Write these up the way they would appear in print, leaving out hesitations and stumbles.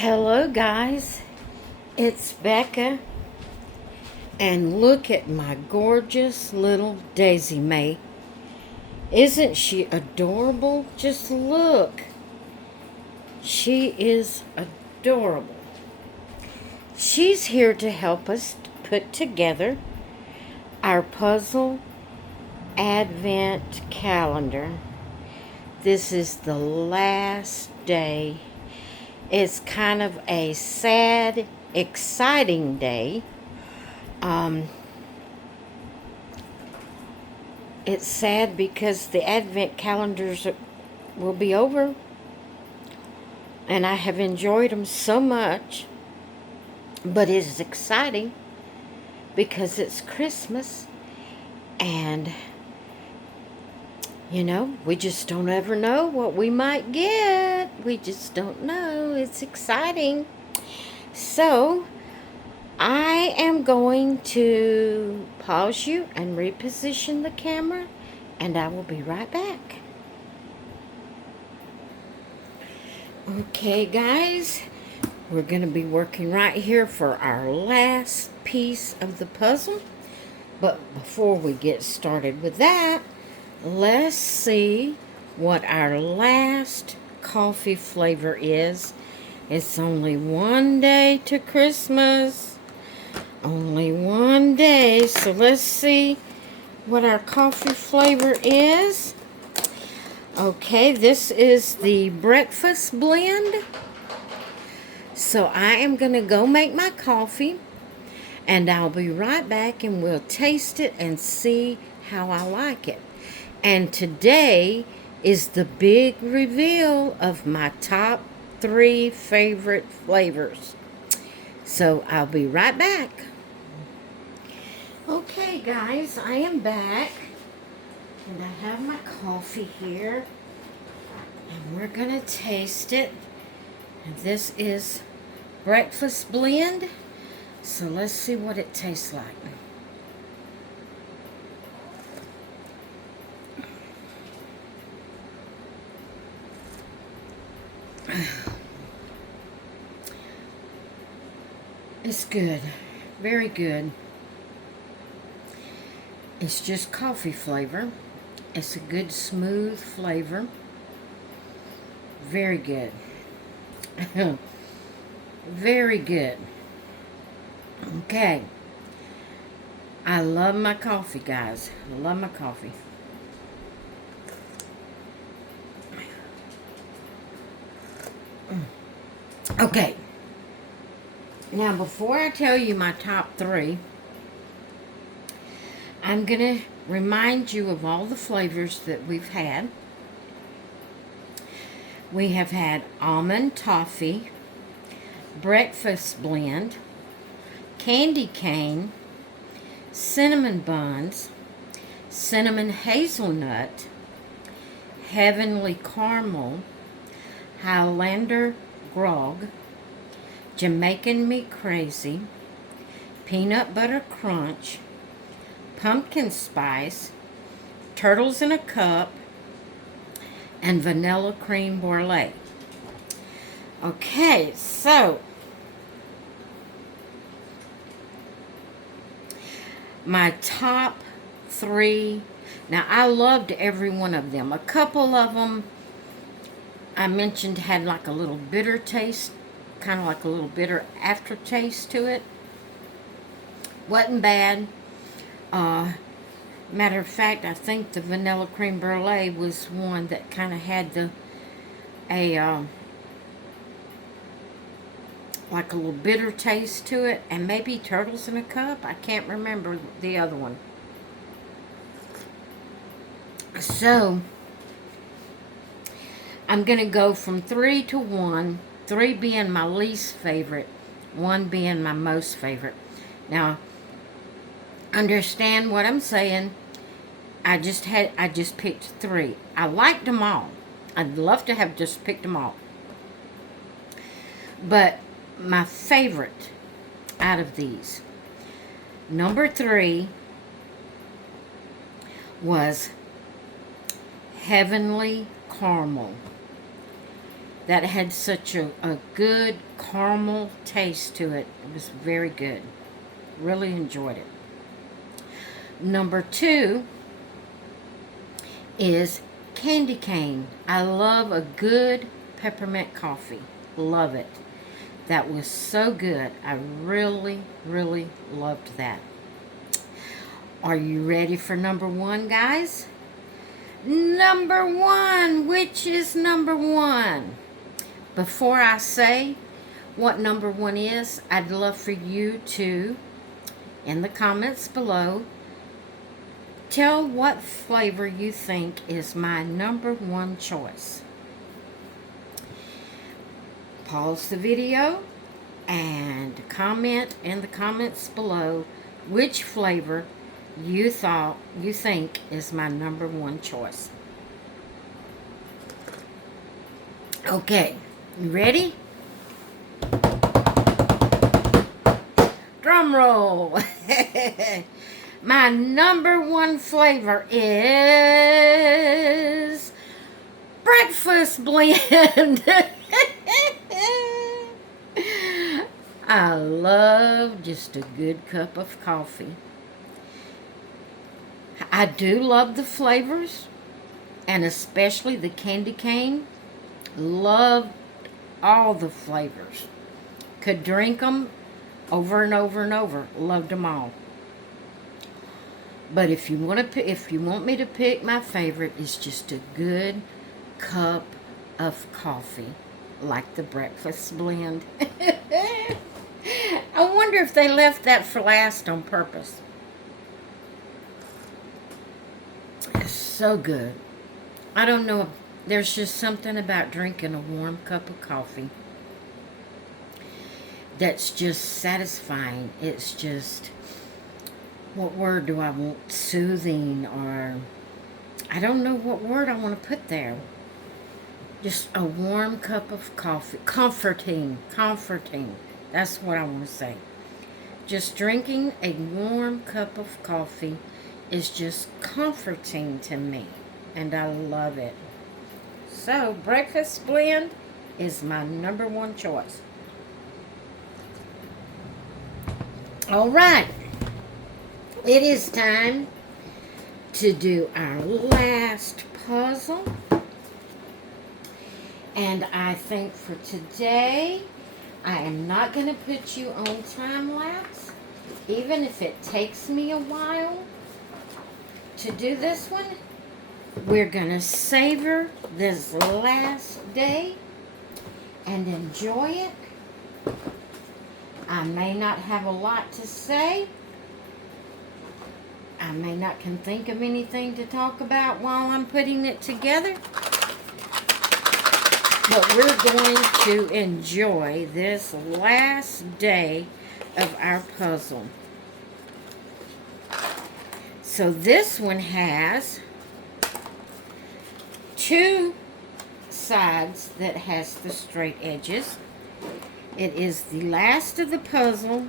Hello, guys. It's Becca, and look at my gorgeous little Daisy May. Isn't she adorable? Just look. She is adorable. She's here to help us put together our puzzle advent calendar. This is the last day. It's kind of a sad, exciting day. It's sad because the advent calendars will be over, and I have enjoyed them so much. But it's exciting because it's Christmas, and we just don't ever know what we might get. We just don't know. It's exciting. So, I am going to pause you and reposition the camera, and I will be right back. Okay, guys, we're going to be working right here for our last piece of the puzzle. But before we get started with that, let's see what our last coffee flavor is. It's only one day to Christmas. Only one day. So let's see what our coffee flavor is. Okay, this is the breakfast blend. So I am going to go make my coffee, and I'll be right back, and we'll taste it and see how I like it. And today is the big reveal of my top 3 favorite flavors. So I'll be right back. Okay, guys, I am back. And I have my coffee here. And we're going to taste it. And this is breakfast blend. So let's see what it tastes like. It's good. Very good. It's just coffee flavor. It's a good smooth flavor. Very good. Very good. Okay. I love my coffee, guys. I love my coffee. Okay. Now, before I tell you my top 3, I'm going to remind you of all the flavors that we've had. We have had almond toffee, breakfast blend, candy cane, cinnamon buns, cinnamon hazelnut, heavenly caramel, Highlander grog, Jamaican me crazy, peanut butter crunch, pumpkin spice, turtles in a cup, and vanilla cream brulee. Okay, so my top 3. Now, I loved every one of them. A couple of them I mentioned had like a little bitter taste, kind of like a little bitter aftertaste to it. Wasn't bad. Matter of fact, I think the vanilla cream brulee was one that kind of had like a little bitter taste to it, and maybe turtles in a cup. I can't remember the other one. So I'm going to go from 3 to 1, 3 being my least favorite, 1 being my most favorite. Now, understand what I'm saying. I just picked 3. I liked them all. I'd love to have just picked them all. But my favorite out of these, number 3, was heavenly caramel. that had such a good caramel taste to it. It was very good. Really enjoyed it. Number 2 is candy cane. I love a good peppermint coffee. Love it. That was so good. I really, really loved that. Are you ready for number 1, guys? Number 1, which is number 1? Before I say what number 1 is, I'd love for you to, in the comments below, tell what flavor you think is my number 1 choice. Pause the video and comment in the comments below which flavor you think is my number 1 choice. Okay, you ready? Drum roll. My number 1 flavor is breakfast blend. I love just a good cup of coffee. I do love the flavors, and especially the candy cane. Loved all the flavors. Could drink them over and over and over. Loved them all. But if you want me to pick my favorite, it's just a good cup of coffee, like the breakfast blend. I wonder if they left that for last on purpose. It's so good. I don't know. There's just something about drinking a warm cup of coffee that's just satisfying. It's just, what word do I want? Soothing, or I don't know what word I want to put there. Just a warm cup of coffee. Comforting. That's what I want to say. Just drinking a warm cup of coffee is just comforting to me, and I love it. So, breakfast blend is my number 1 choice. All right. It is time to do our last puzzle. And I think for today, I am not going to put you on time lapse, even if it takes me a while to do this one. We're going to savor this last day and enjoy it. I may not have a lot to say. I may not can think of anything to talk about while I'm putting it together. But we're going to enjoy this last day of our puzzle. So this one has 2 sides that has the straight edges. It is the last of the puzzle.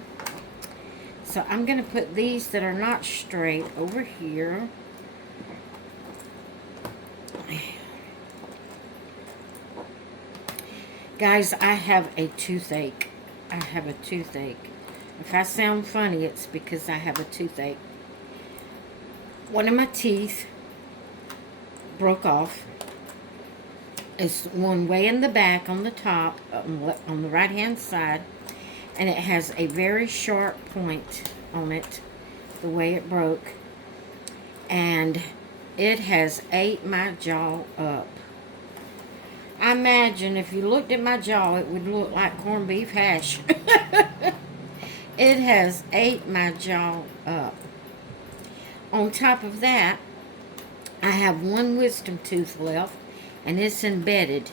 So I'm going to put these that are not straight over here. Guys, I have a toothache. If I sound funny, it's because I have a toothache. One of my teeth broke off. It's one way in the back on the top, on the right-hand side. And it has a very sharp point on it, the way it broke. And it has ate my jaw up. I imagine if you looked at my jaw, it would look like corned beef hash. It has ate my jaw up. On top of that, I have one wisdom tooth left, and it's embedded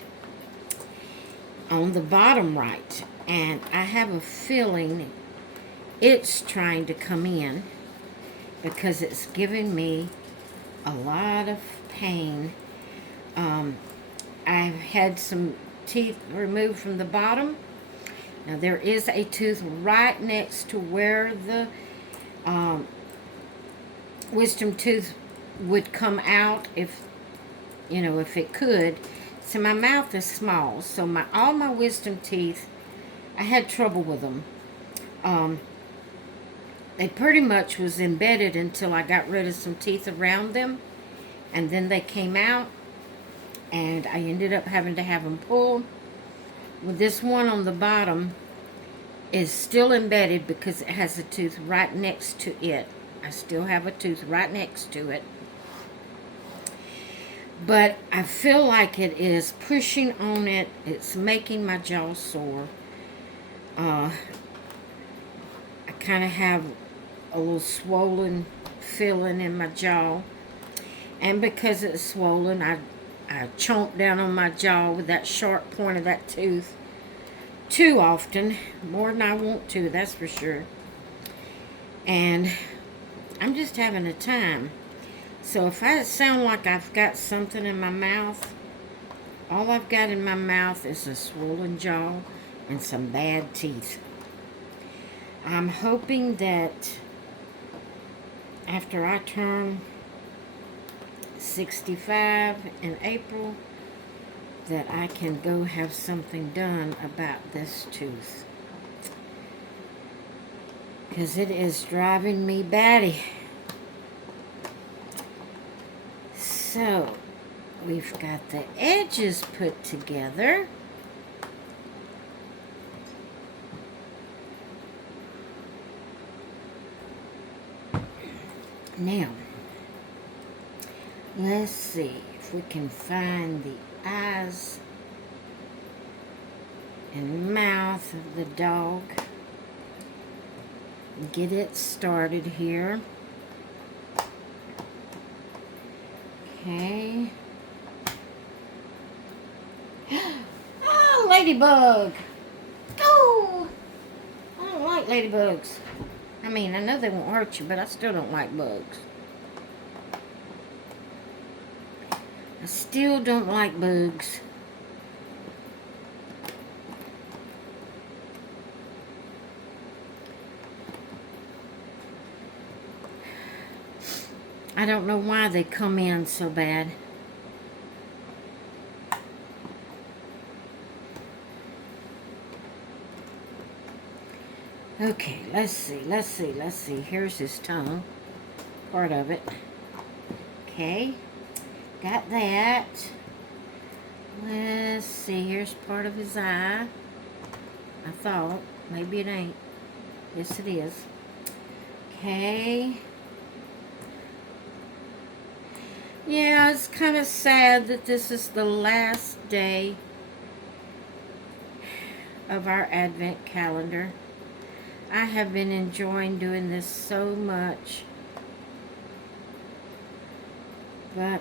on the bottom right. And I have a feeling it's trying to come in because it's giving me a lot of pain. I've had some teeth removed from the bottom. Now there is a tooth right next to where the wisdom tooth would come out if it could. So my mouth is small. So all my wisdom teeth, I had trouble with them. They pretty much was embedded until I got rid of some teeth around them. And then they came out. And I ended up having to have them pulled. With this one on the bottom is still embedded because it has a tooth right next to it. I still have a tooth right next to it. But I feel like it is pushing on it. It's making my jaw sore. I kind of have a little swollen feeling in my jaw. And because it's swollen, I chomp down on my jaw with that sharp point of that tooth too often. More than I want to, that's for sure. And I'm just having a time. So if I sound like I've got something in my mouth, all I've got in my mouth is a swollen jaw and some bad teeth. I'm hoping that after I turn 65 in April, that I can go have something done about this tooth. Because it is driving me batty. So, we've got the edges put together. Now, let's see if we can find the eyes and mouth of the dog. Get it started here. Okay. Oh, ladybug. Oh, I don't like ladybugs. I mean, I know they won't hurt you, but I still don't like bugs. I still don't like bugs. I don't know why they come in so bad. Okay, let's see. Here's his tongue. Part of it. Okay. Got that. Let's see. Here's part of his eye. I thought. Maybe it ain't. Yes, it is. Okay. Yeah, it's kind of sad that this is the last day of our Advent calendar. I have been enjoying doing this so much. But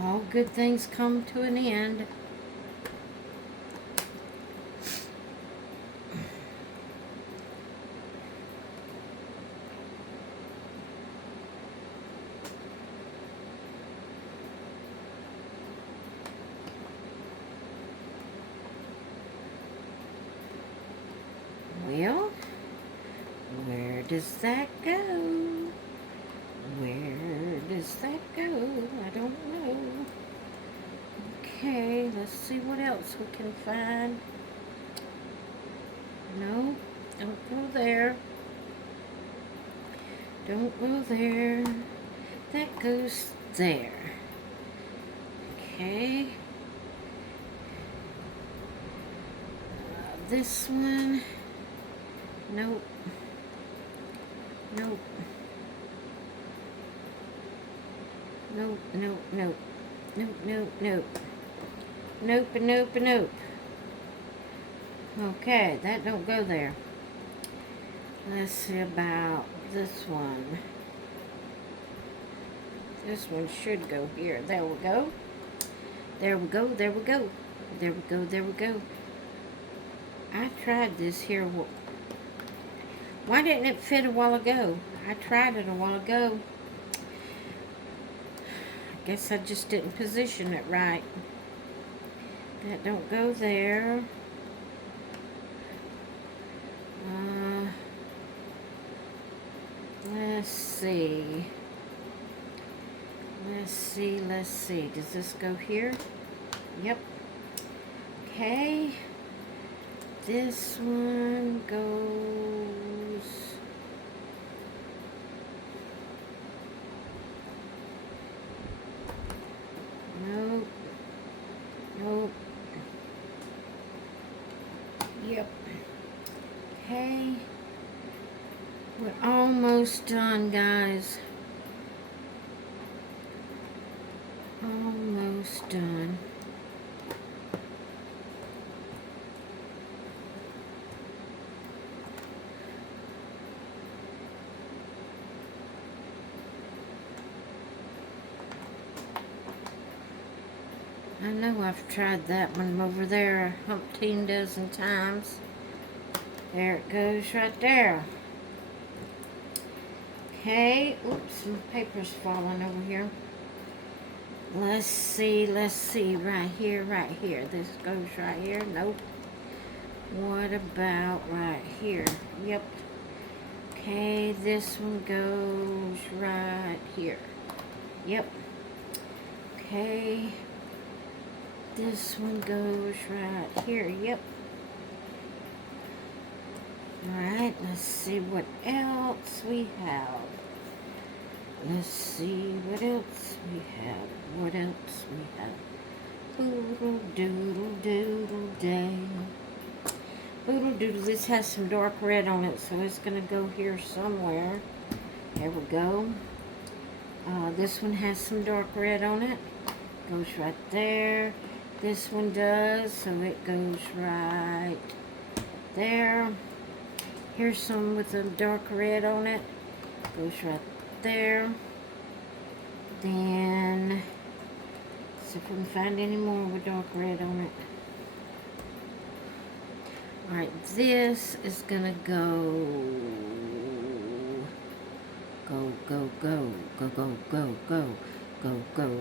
all good things come to an end. Well, where does that go? Where does that go? I don't know. Okay, let's see what else we can find. No, don't go there. Don't go there. That goes there. Okay. This one. Nope. Nope. Nope, nope, nope. Nope, nope, nope. Nope, nope, nope. Okay, that don't go there. Let's see about this one. This one should go here. There we go. There we go, there we go. There we go, there we go. I tried this here. Why didn't it fit a while ago? I tried it a while ago. I guess I just didn't position it right. That don't go there. Let's see. Let's see. Does this go here? Yep. Okay. This one goes... Nope. Nope. Yep. Okay. We're almost done, guys. Almost done. I know I've tried that one over there a umpteen dozen times. There it goes right there. Okay, oops, some paper's falling over here. Let's see, right here. This goes right here. Nope. What about right here? Yep. Okay, this one goes right here. Yep. Okay. This one goes right here. Yep. Alright, let's see what else we have. Let's see what else we have. Boodle doodle doodle day. Boodle doodle. This has some dark red on it, so it's going to go here somewhere. There we go. This one has some dark red on it. Goes right there. This one does, so it goes right there. Here's some with a dark red on it. Goes right there. Then, see if we can find any more with dark red on it. Alright, this is gonna go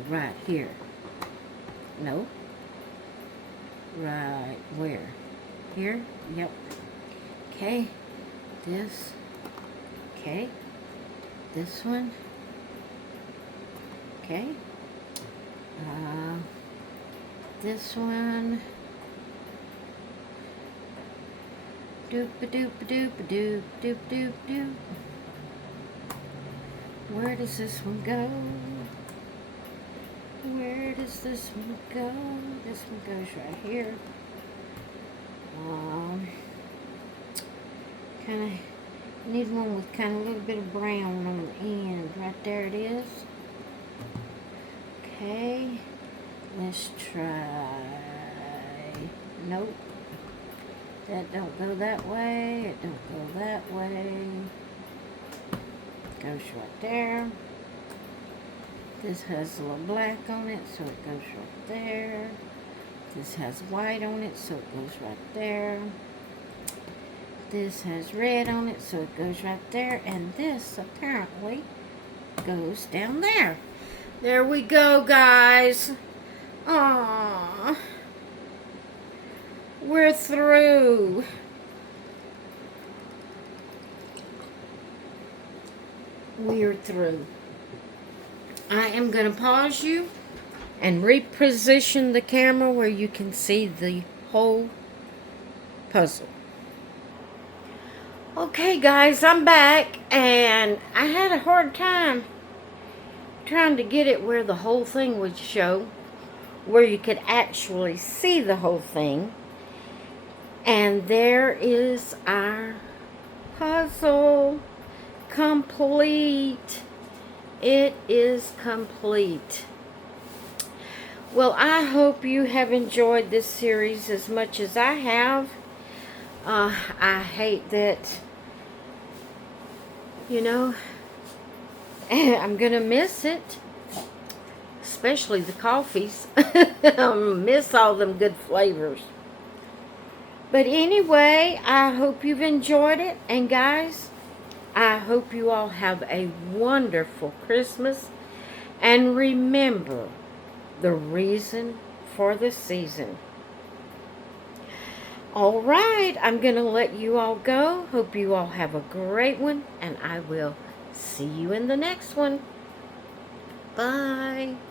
right here. No. Right where? Here? Yep. Okay. This. Okay. This one. Okay. This one. Doop a doop a doop a doop doop doop doop. Where does this one go? Where does this one go? This one goes right here. Kind of need one with kind of a little bit of brown on the end. Right there it is. Okay. Let's try. Nope. That don't go that way. It don't go that way. Goes right there. This has a little black on it, so it goes right there. This has white on it, so it goes right there. This has red on it, so it goes right there. And this apparently goes down there. There we go, guys. Aww. We're through. We're through. I am going to pause you and reposition the camera where you can see the whole puzzle. Okay, guys, I'm back, and I had a hard time trying to get it where the whole thing would show, where you could actually see the whole thing. And there is our puzzle complete. It is complete. Well, I hope you have enjoyed this series as much as I have. I hate that, you know, I'm going to miss it. Especially the coffees. I miss all them good flavors. But anyway, I hope you've enjoyed it. And guys, I hope you all have a wonderful Christmas. And remember the reason for the season. All right, I'm going to let you all go. Hope you all have a great one. And I will see you in the next one. Bye.